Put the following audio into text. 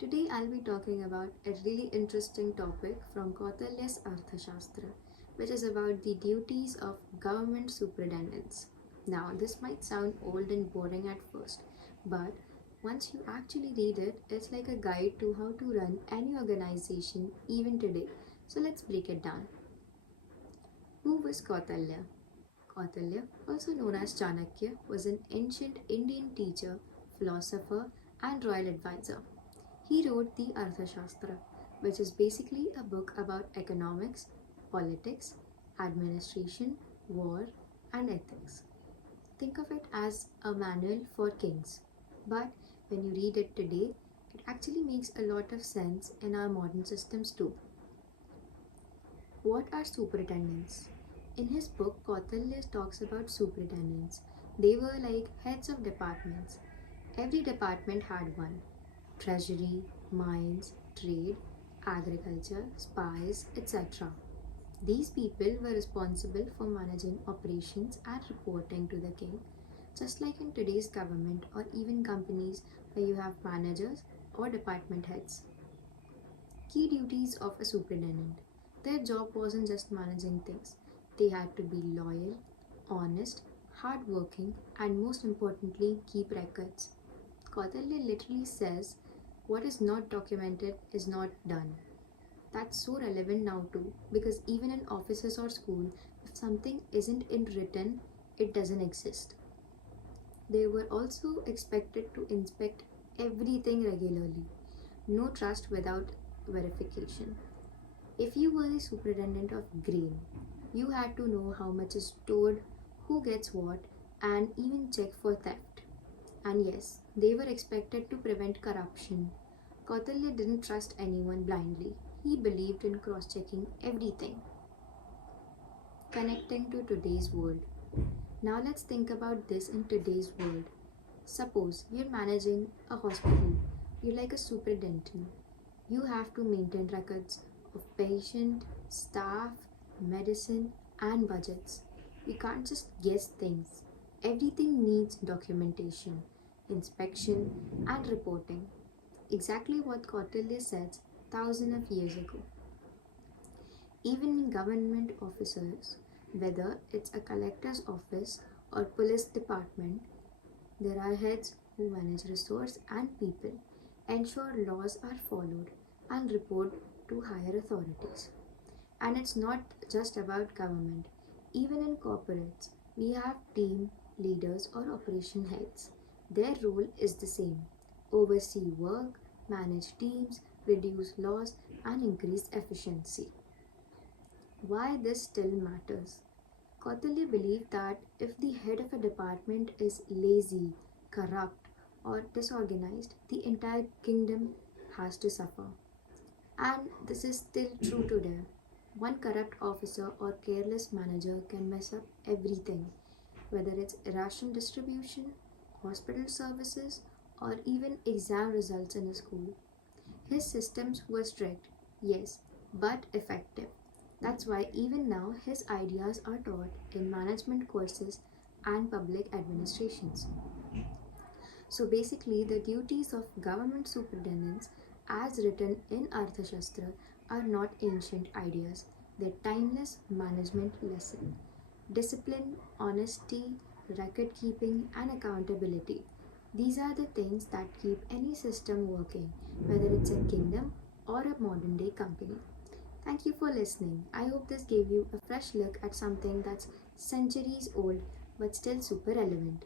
Today I'll be talking about a really interesting topic from Kautilya's Arthashastra, which is about the duties of government superintendents. Now, this might sound old and boring at first, but once you actually read it, it's like a guide to how to run any organization even today. So let's break it down. Who was Kautilya? Kautilya, also known as Chanakya, was an ancient Indian teacher, philosopher, and royal advisor. He wrote the Arthashastra, which is basically a book about economics, politics, administration, war, and ethics. Think of it as a manual for kings. But when you read it today, it actually makes a lot of sense in our modern systems too. What are superintendents? In his book, Kautilya talks about superintendents. They were like heads of departments. Every department had one: treasury, mines, trade, agriculture, spies, etc. These people were responsible for managing operations and reporting to the king, just like in today's government or even companies where you have managers or department heads. Key duties of a superintendent: their job wasn't just managing things, they had to be loyal, honest, hardworking, and most importantly, keep records. Kautilya literally says, what is not documented is not done. That's so relevant now too, because even in offices or school, if something isn't in written, it doesn't exist. They were also expected to inspect everything regularly. No trust without verification. If you were the superintendent of grain, you had to know how much is stored, who gets what, and even check for theft. And yes, they were expected to prevent corruption. Kautilya didn't trust anyone blindly. He believed in cross checking everything. Connecting to today's world. Now let's think about this in today's world. Suppose you're managing a hospital, you're like a superintendent. You have to maintain records of patient, staff, medicine, and budgets. You can't just guess things. Everything needs documentation, inspection, and reporting. Exactly what Kautilya said thousands of years ago. Even in government officers, whether it's a collector's office or police department, there are heads who manage resource and people, ensure laws are followed, and report to higher authorities. And it's not just about government. Even in corporates, we have team leaders or operation heads. Their role is the same: oversee work, manage teams, reduce loss, and increase efficiency. Why this still matters? Kautilya believed that if the head of a department is lazy, corrupt, or disorganized, the entire kingdom has to suffer. And this is still true today. One corrupt officer or careless manager can mess up everything, whether it's ration distribution, hospital services, or even exam results in a school. His systems were strict, yes, but effective. That's why even now his ideas are taught in management courses and public administrations. So basically, the duties of government superintendents, as written in Arthashastra, are not ancient ideas. They're timeless management lesson. Discipline, honesty, record keeping, and accountability. These are the things that keep any system working, whether it's a kingdom or a modern day company. Thank you for listening. I hope this gave you a fresh look at something that's centuries old but still super relevant.